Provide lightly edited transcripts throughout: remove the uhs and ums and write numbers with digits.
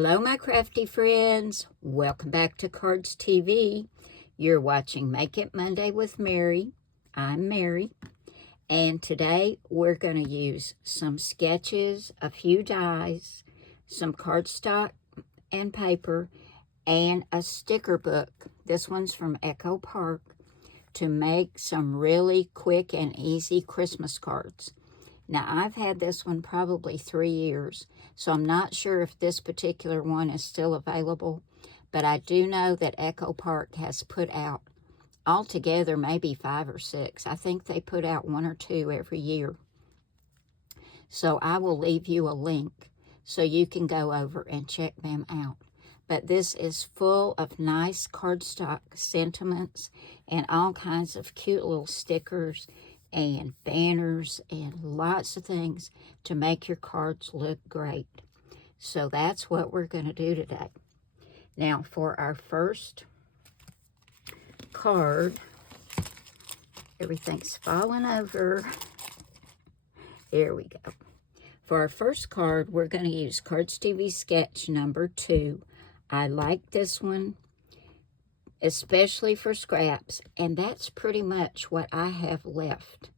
Hello, my crafty friends. Welcome back to Cardz TV. You're watching Make It Monday with Mary. I'm Mary. And today we're going to use some sketches, a few dies, some cardstock and paper, and a sticker book. This one's from ECHO Park, to make some really quick and easy Christmas cards. Now, I've had this one probably 3 years, so I'm not sure if this particular one is still available, but I do know that ECHO Park has put out altogether maybe 5 or 6. I think they put out 1 or 2 every year. So I will leave you a link so you can go over and check them out. But this is full of nice cardstock sentiments and all kinds of cute little stickers and banners and lots of things to make your cards look great. So that's what we're going to do today. Now, for our first card, everything's falling over. There we go. For our first card, we're going to use Cardz TV Sketch number 2. I like this one, especially for scraps, and that's pretty much what I have left.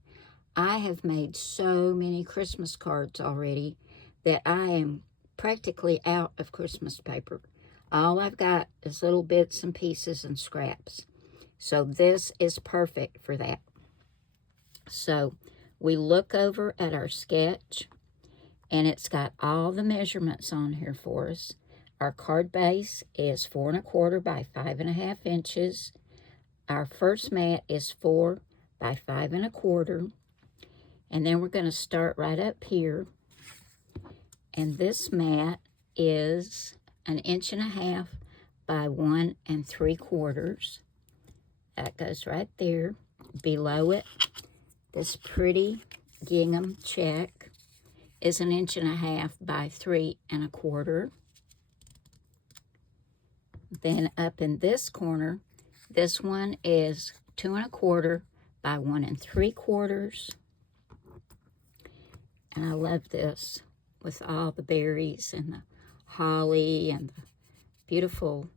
I have made so many Christmas cards already that I am practically out of Christmas paper. All I've got is little bits and pieces and scraps. So this is perfect for that. So we look over at our sketch, and it's got all the measurements on here for us. Our card base is 4 1/4 by 5 1/2 inches. Our first mat is 4 by 5 1/4. And then we're going to start right up here. And this mat is 1 1/2 inches by 1 3/4. That goes right there. Below it, this pretty gingham check is 1 1/2 inches by 3 1/4. Then up in this corner, this one is 2 1/4 by 1 3/4. And I love this with all the berries and the holly and the beautiful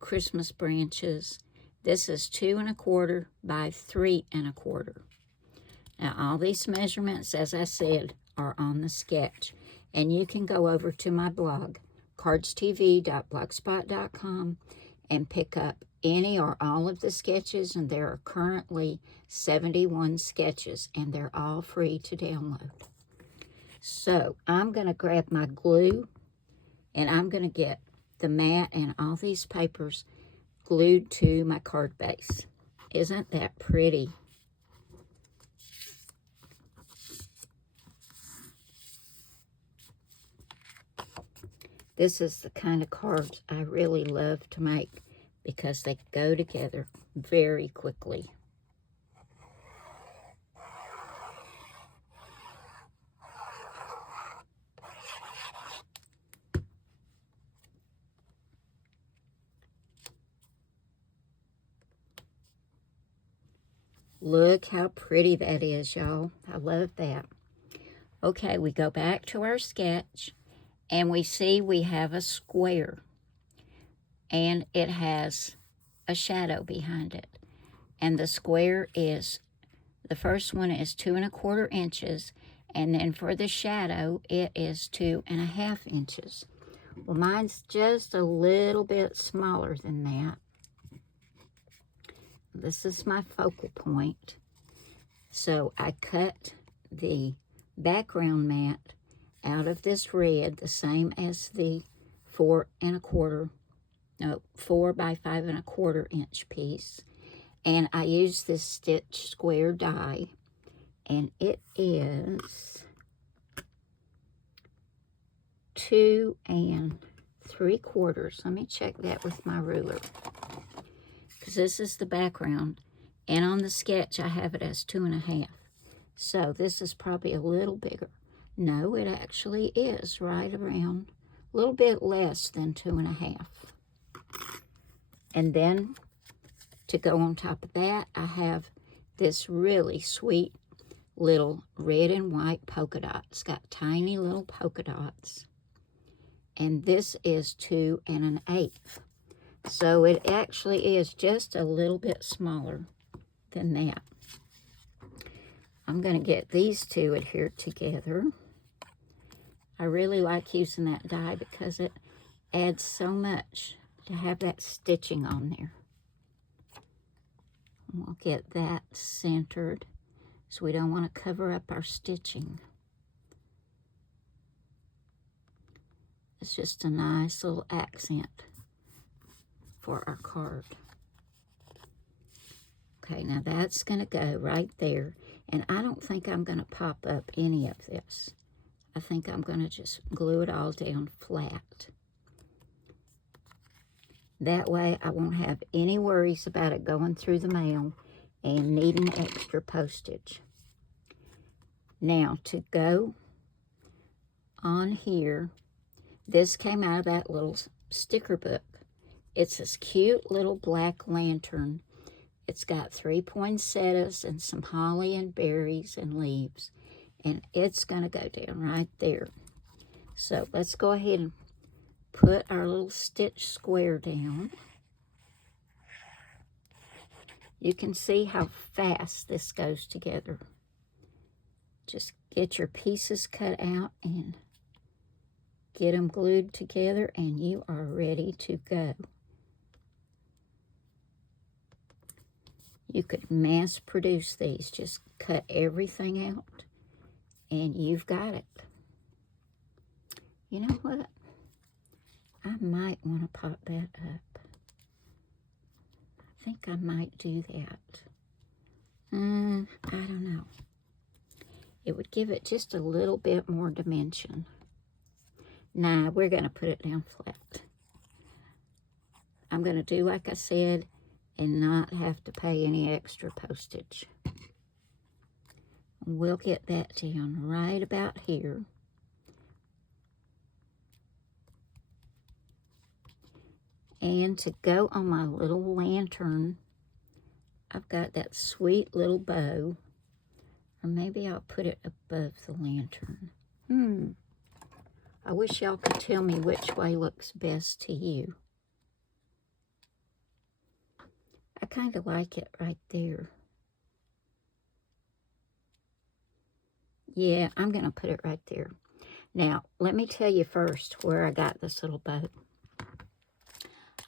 Christmas branches. This is 2 1/4 by 3 1/4. Now, all these measurements, as I said, are on the sketch. And you can go over to my blog, cardstv.blogspot.com, and pick up any or all of the sketches, and there are currently 71 sketches, and they're all free to download. So I'm going to grab my glue, and I'm going to get the mat and all these papers glued to my card base. Isn't that pretty? This is the kind of cards I really love to make because they go together very quickly. Look how pretty that is, y'all. I love that. Okay, we go back to our sketch, and we see we have a square, and it has a shadow behind it. And the square is, the first one is 2 1/4 inches, and then for the shadow, it is 2 1/2 inches. Well, mine's just a little bit smaller than that. This is my focal point. So I cut the background mat out of this red, the same as the 4 by 5 1/4 inch piece. And I use this stitch square die, and it is 2 3/4. Let me check that with my ruler, because this is the background, and on the sketch I have it as 2 1/2. So this is probably a little bigger. No, it actually is right around a little bit less than 2 1/2. And then to go on top of that, I have this really sweet little red and white polka dot. It's got tiny little polka dots. and this is 2 1/8. So it actually is just a little bit smaller than that. I'm going to get these two adhered together. I really like using that die because it adds so much to have that stitching on there. And we'll get that centered, so we don't want to cover up our stitching. It's just a nice little accent for our card. Okay, now that's going to go right there. And I don't think I'm going to pop up any of this. I think I'm going to just glue it all down flat. That way I won't have any worries about it going through the mail and needing extra postage. Now to go on here, this came out of that little sticker book. It's this cute little black lantern. It's got 3 poinsettias and some holly and berries and leaves. And it's going to go down right there. So let's go ahead and put our little stitch square down. You can see how fast this goes together. Just get your pieces cut out and get them glued together and you are ready to go. You could mass produce these. Just cut everything out and you've got it. You know what? I might want to pop that up. I think I might do that. I don't know. It would give it just a little bit more dimension. Nah, we're going to put it down flat. I'm going to do like I said and not have to pay any extra postage. We'll get that down right about here. And to go on my little lantern, I've got that sweet little bow. Or maybe I'll put it above the lantern. I wish y'all could tell me which way looks best to you. I kind of like it right there. Yeah, I'm going to put it right there. Now, let me tell you first where I got this little bow.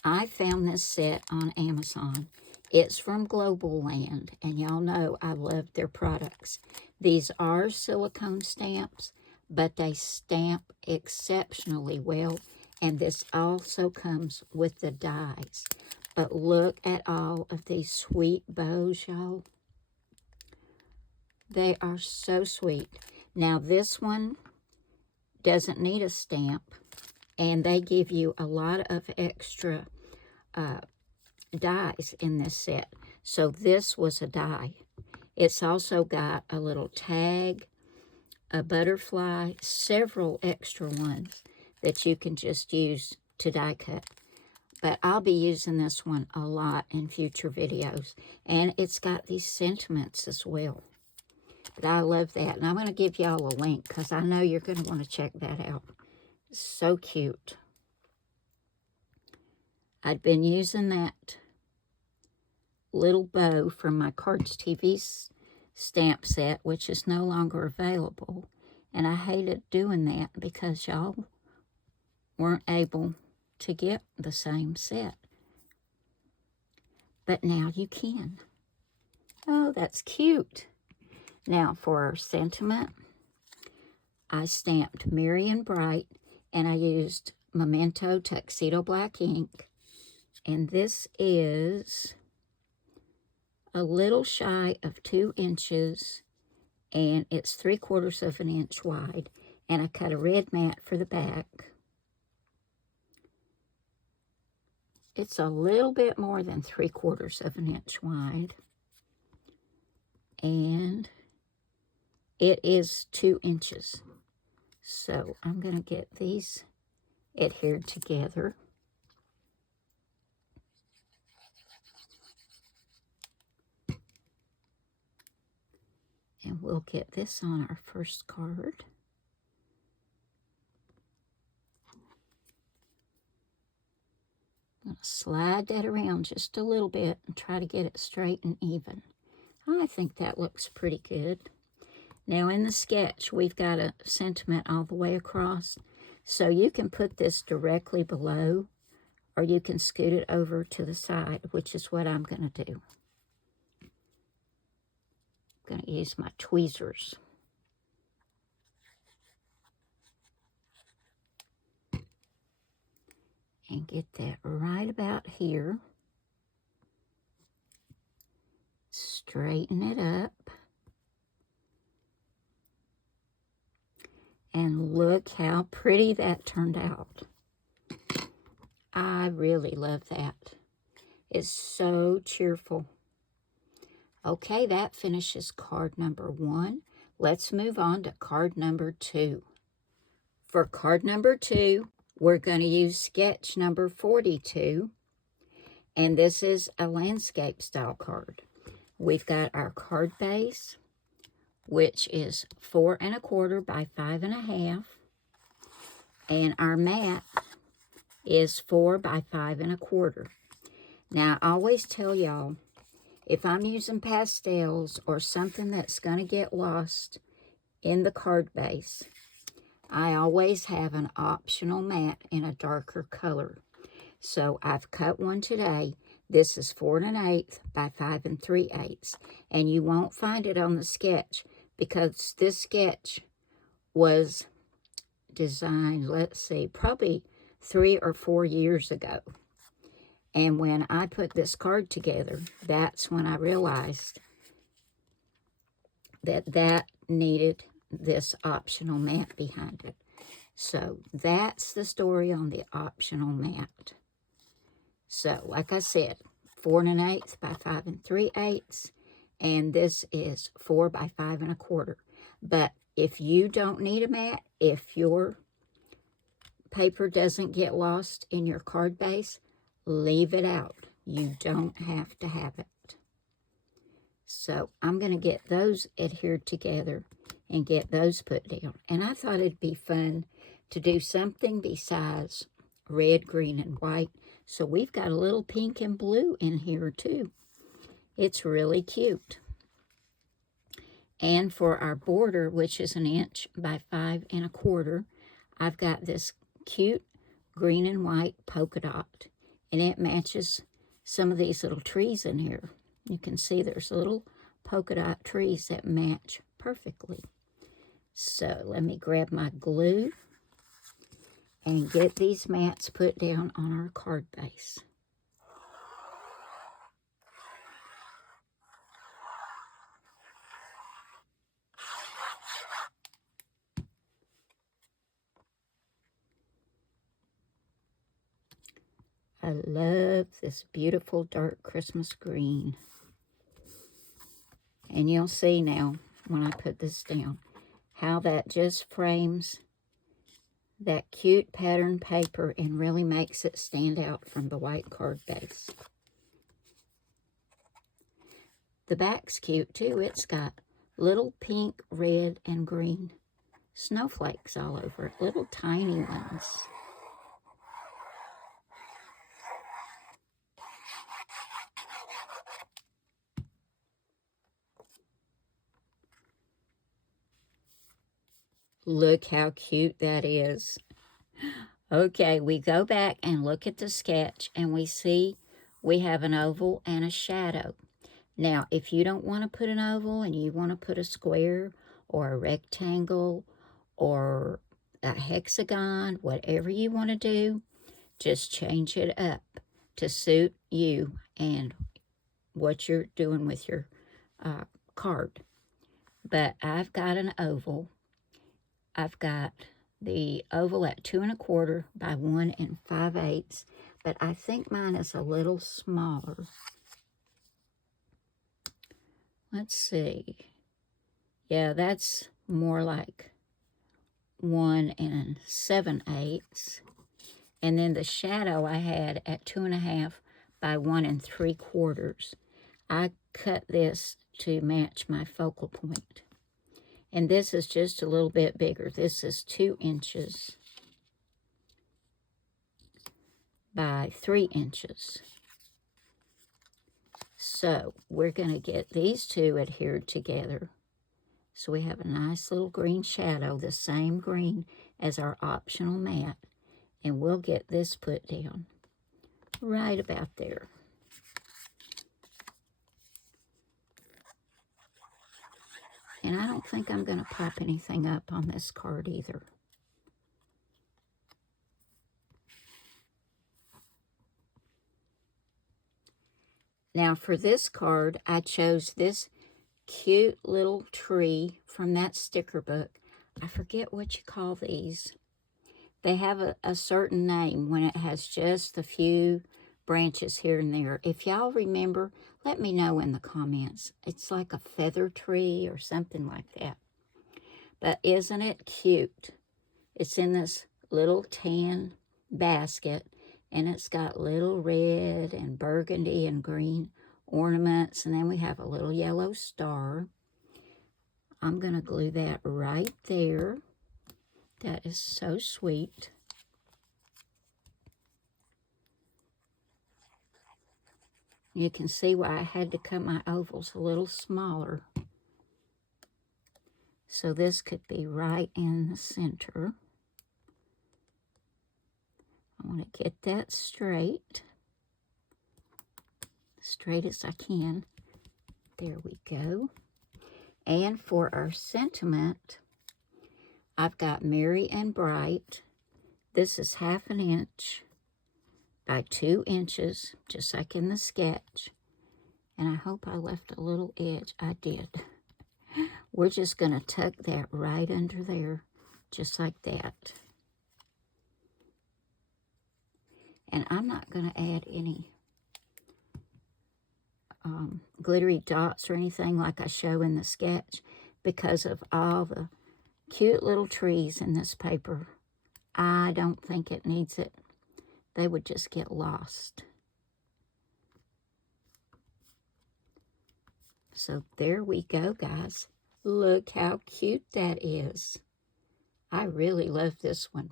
I found this set on Amazon. It's from Global Land, and y'all know I love their products. These are silicone stamps, but they stamp exceptionally well, and this also comes with the dies. But look at all of these sweet bows, y'all. They are so sweet. Now, this one doesn't need a stamp, and they give you a lot of extra dies in this set. So this was a die. It's also got a little tag, a butterfly, several extra ones that you can just use to die cut. But I'll be using this one a lot in future videos. And it's got these sentiments as well. But I love that. And I'm going to give y'all a link because I know you're going to want to check that out. It's so cute. I'd been using that little bow from my Cardz TV stamp set, which is no longer available. And I hated doing that because y'all weren't able to get the same set. But now you can. Oh, that's cute. Now for our sentiment, I stamped Merry and Bright, and I used Memento Tuxedo Black ink. And this is a little shy of 2 inches, and it's 3/4 of an inch wide. And I cut a red mat for the back. It's a little bit more than 3/4 of an inch wide. And it is 2 inches. So I'm going to get these adhered together. And we'll get this on our first card. slide that around just a little bit and try to get it straight and even. I think that looks pretty good. Now in the sketch, we've got a sentiment all the way across. So you can put this directly below, or you can scoot it over to the side, which is what I'm going to do. I'm going to use my tweezers. And get that right about here. Straighten it up. And look how pretty that turned out. I really love that. It's so cheerful. Okay, that finishes card number 1. Let's move on to card number 2. For card number 2, we're going to use sketch number 42. And this is a landscape style card. We've got our card base, which is 4 1/4 by 5 1/2. And our mat is 4 by 5 1/4. Now, I always tell y'all, if I'm using pastels or something that's going to get lost in the card base, I always have an optional mat in a darker color. So I've cut one today. This is 4 1/8 by 5 3/8. And you won't find it on the sketch because this sketch was designed, let's see, probably 3 or 4 years ago. And when I put this card together, that's when I realized that that needed this optional mat behind it. So that's the story on the optional mat. So, like I said, 4 1/8 by 5 3/8, and this is 4 by 5 1/4. But if you don't need a mat, if your paper doesn't get lost in your card base, leave it out. You don't have to have it. So I'm going to get those adhered together and get those put down. And I thought it'd be fun to do something besides red, green, and white. So we've got a little pink and blue in here too. It's really cute. And for our border, which is 1 inch by 5 1/4, I've got this cute green and white polka dot. And it matches some of these little trees in here. You can see there's little polka dot trees that match perfectly. So let me grab my glue and get these mats put down on our card base. I love this beautiful dark Christmas green. And you'll see now when I put this down how that just frames that cute pattern paper and really makes it stand out from the white card base. The back's cute too. It's got little pink, red, and green snowflakes all over it, little tiny ones. Look how cute that is. Okay, we go back and look at the sketch and we see we have an oval and a shadow. Now, if you don't want to put an oval and you want to put a square or a rectangle or a hexagon, whatever you want to do, just change it up to suit you and what you're doing with your card. But I've got an oval. I've got the oval at 2 1/4 by 1 5/8, but I think mine is a little smaller. Let's see. Yeah, that's more like 1 7/8. And then the shadow I had at 2 1/2 by 1 3/4. I cut this to match my focal point. And this is just a little bit bigger. This is 2 inches. by 3 inches. So we're going to get these two adhered together. So we have a nice little green shadow, the same green as our optional mat. And we'll get this put down right about there. And I don't think I'm going to pop anything up on this card either. Now for this card, I chose this cute little tree from that sticker book. I forget what you call these. They have a certain name when it has just a few branches here and there. If y'all remember, let me know in the comments. It's like a feather tree or something like that. But isn't it cute? It's in this little tan basket, and it's got little red and burgundy and green ornaments, and then we have a little yellow star. I'm going to glue that right there. That is so sweet. You can see why I had to cut my ovals a little smaller. So this could be right in the center. I want to get that straight as I can. There we go. And for our sentiment, I've got Merry and Bright. This is 1/2 inch by 2 inches, just like in the sketch. And I hope I left a little edge. I did. We're just going to tuck that right under there, just like that. And I'm not going to add any glittery dots or anything like I show in the sketch because of all the cute little trees in this paper. I don't think it needs it. They would just get lost. So there we go, guys. Look how cute that is. I really love this one.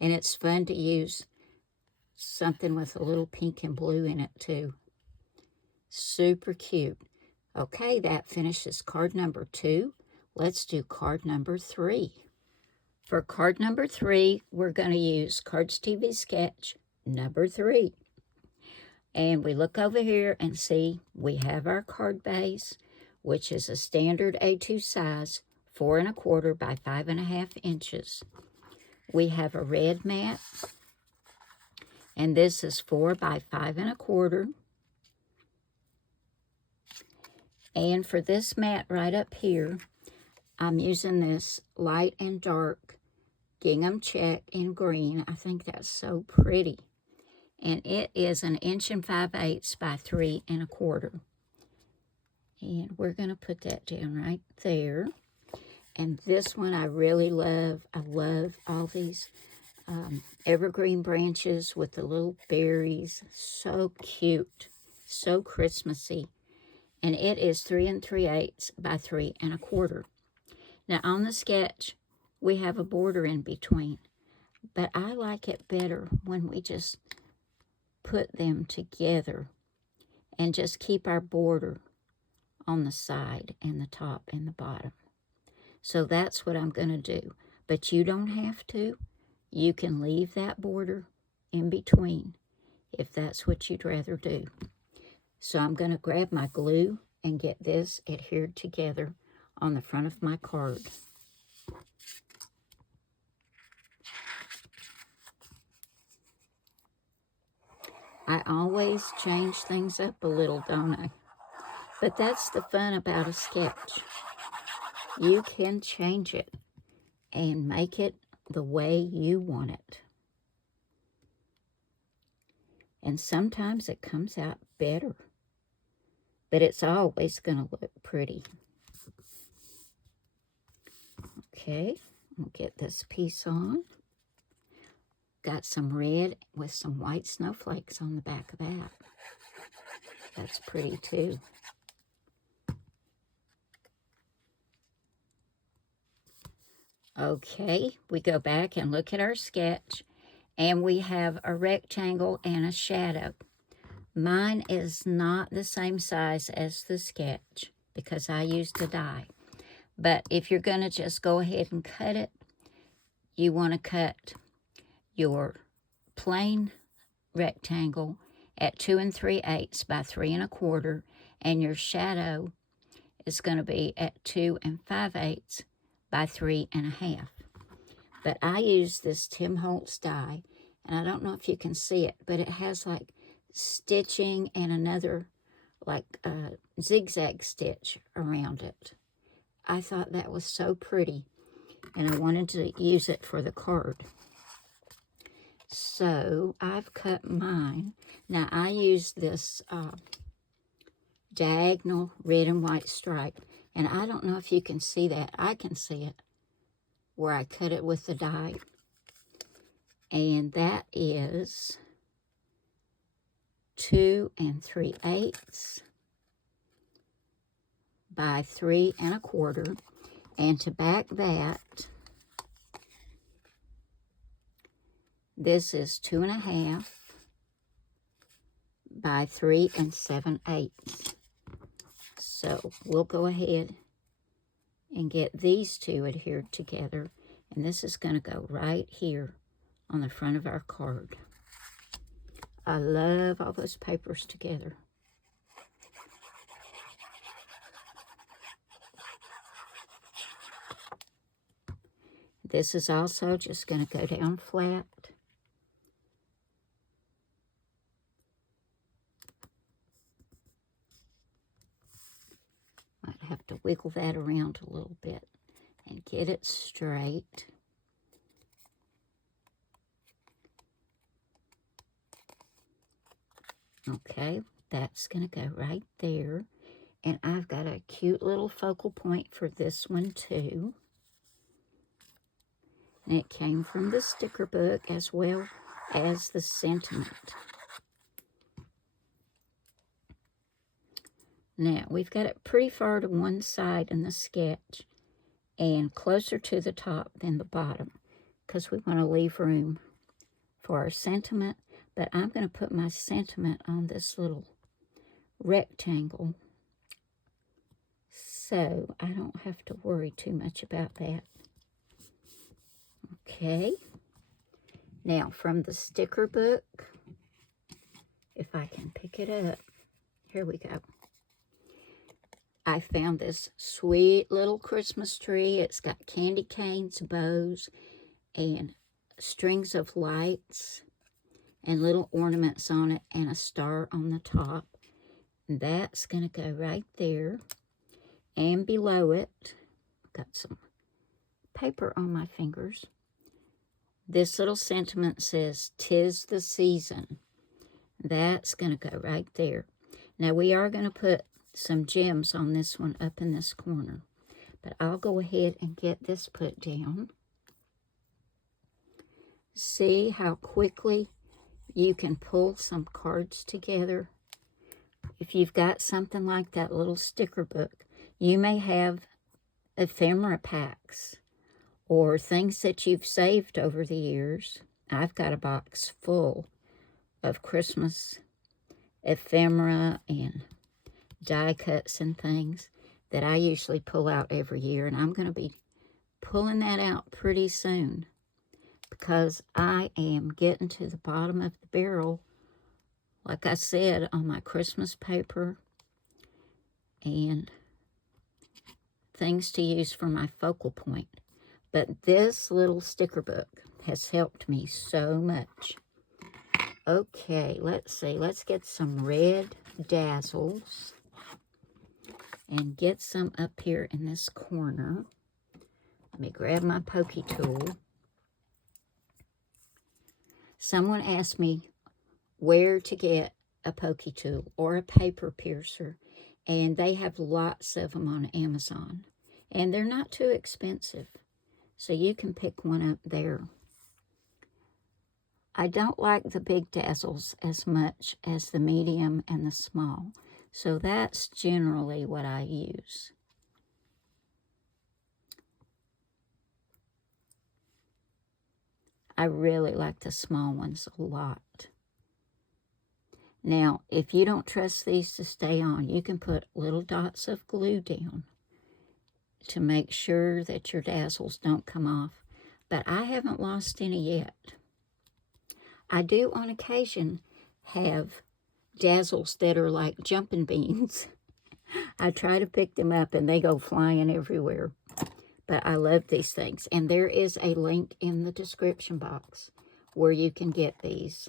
And it's fun to use something with a little pink and blue in it too. Super cute. Okay, that finishes card number 2. Let's do card number 3. For card number 3, we're going to use Cardz TV Sketch number 3. And we look over here and see we have our card base, which is a standard A2 size, 4 1/4 by 5 1/2 inches. We have a red mat, and this is 4 by 5 1/4. And for this mat right up here, I'm using this light and dark gingham check in green. I think that's so pretty. And it is 1 5/8 inches by 3 1/4. And we're going to put that down right there. And this one I really love. I love all these evergreen branches with the little berries. So cute. So Christmassy. And it is 3 3/8 by 3 1/4. Now on the sketch, we have a border in between. But I like it better when we just put them together and just keep our border on the side and the top and the bottom. So that's what I'm going to do. But you don't have to. You can leave that border in between if that's what you'd rather do. So I'm going to grab my glue and get this adhered together on the front of my card. I always change things up a little, don't I? But that's the fun about a sketch. You can change it and make it the way you want it. And sometimes it comes out better. But it's always going to look pretty. Okay, we'll get this piece on. Got some red with some white snowflakes on the back of that. That's pretty too. Okay, we go back and look at our sketch. And we have a rectangle and a shadow. Mine is not the same size as the sketch because I used a die. But if you're going to just go ahead and cut it, you want to cut your plain rectangle at 2 3/8 by 3 1/4, and your shadow is going to be at 2 5/8 by 3 1/2. But I use this Tim Holtz die, and I don't know if you can see it, but it has like stitching and another like zigzag stitch around it. I thought that was so pretty, and I wanted to use it for the card. So I've cut mine. Now I use this diagonal red and white stripe, and I don't know if you can see that. I can see it where I cut it with the die, and that is 2 3/8 by 3 1/4, and to back that, this is 2 1/2 by 3 7/8. So we'll go ahead and get these two adhered together, and this is going to go right here on the front of our card. I love all those papers together. This is also just going to go down flat. Might have to wiggle that around a little bit and get it straight. Okay, that's going to go right there. And I've got a cute little focal point for this one too. And it came from the sticker book as well as the sentiment. Now, we've got it pretty far to one side in the sketch and closer to the top than the bottom because we want to leave room for our sentiment. But I'm going to put my sentiment on this little rectangle so I don't have to worry too much about that. Okay. Now, from the sticker book, if I can pick it up, here we go. I found this sweet little Christmas tree. It's got candy canes, bows, and strings of lights, and little ornaments on it, and a star on the top. And that's going to go right there. And below it, I've got some paper on my fingers. This little sentiment says, "'Tis the season." That's going to go right there. Now, we are going to put some gems on this one up in this corner. But I'll go ahead and get this put down. See how quickly you can pull some cards together. If you've got something like that little sticker book, you may have ephemera packs or things that you've saved over the years. I've got a box full of Christmas ephemera and die cuts and things that I usually pull out every year, and I'm going to be pulling that out pretty soon because I am getting to the bottom of the barrel, like I said, on my Christmas paper and things to use for my focal point. But this little sticker book has helped me so much. Okay, let's see. Let's get some red Dazzles and get some up here in this corner. Let me grab my pokey tool. Someone asked me where to get a pokey tool or a paper piercer, and they have lots of them on Amazon, and they're not too expensive, so you can pick one up there. I don't like the big Dazzles as much as the medium and the small, so that's generally what I use. I really like the small ones a lot. Now, if you don't trust these to stay on, you can put little dots of glue down to make sure that your Dazzles don't come off. But I haven't lost any yet. I do on occasion have Dazzles that are like jumping beans. I try to pick them up and they go flying everywhere. But I love these things. And there is a link in the description box where you can get these.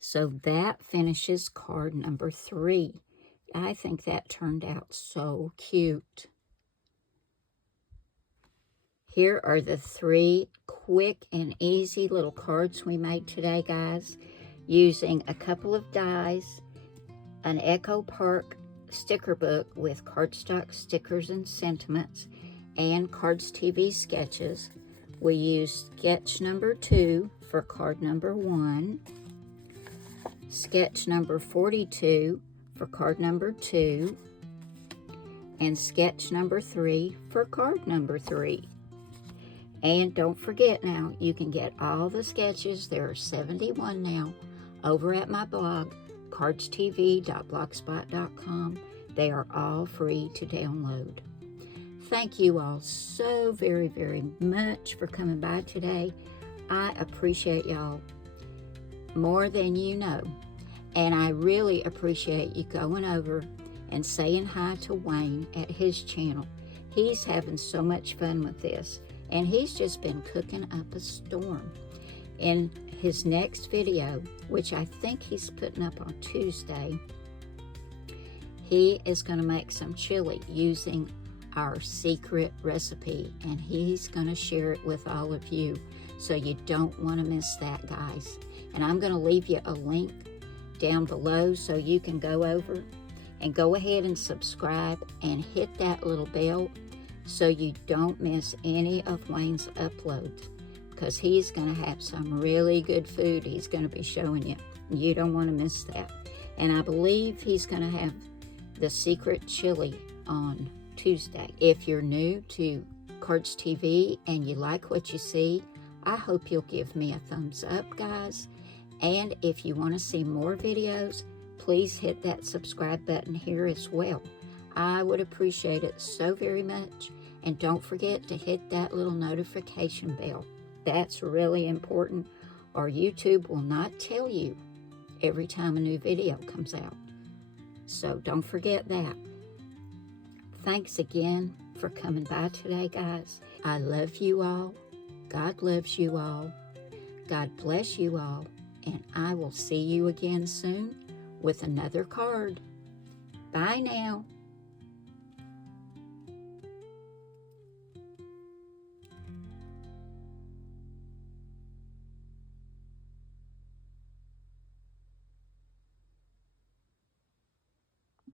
So that finishes card number 3. I think that turned out so cute. Here are the 3 quick and easy little cards we made today, guys, using a couple of dies, an ECHO Park sticker book with cardstock stickers and sentiments, and Cardz TV Sketches. We used sketch number 2 for card number 1, sketch number 42 for card number 2, and sketch number 3 for card number 3. And don't forget now, you can get all the sketches, there are 71 now, over at my blog, cardstv.blogspot.com. They are all free to download. Thank you all so very, very much for coming by today. I appreciate y'all more than you know. And I really appreciate you going over and saying hi to Wayne at his channel. He's having so much fun with this. And he's just been cooking up a storm. In his next video, which I think he's putting up on Tuesday, he is going to make some chili using our secret recipe. And he's going to share it with all of you. So you don't want to miss that, guys. And I'm going to leave you a link down below so you can go over and go ahead and subscribe and hit that little bell so you don't miss any of Wayne's uploads, because he's going to have some really good food he's going to be showing you. You don't want to miss that. And I believe he's going to have the secret chili on Tuesday. If you're new to Cardz TV and you like what you see, I hope you'll give me a thumbs up, guys. And if you want to see more videos, please hit that subscribe button here as well. I would appreciate it so very much. And don't forget to hit that little notification bell. That's really important, or YouTube will not tell you every time a new video comes out. So don't forget that. Thanks again for coming by today, guys. I love you all. God loves you all. God bless you all. And I will see you again soon with another card. Bye now.